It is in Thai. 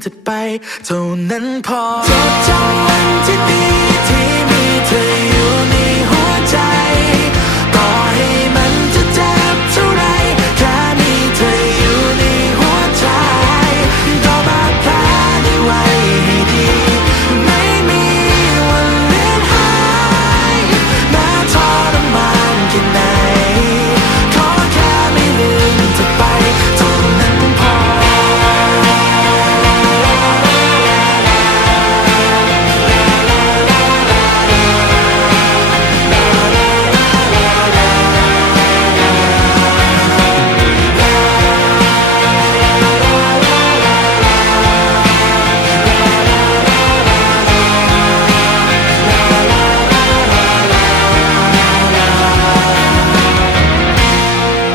เธอไป เท่านั้นพอจดจำวันที่ดี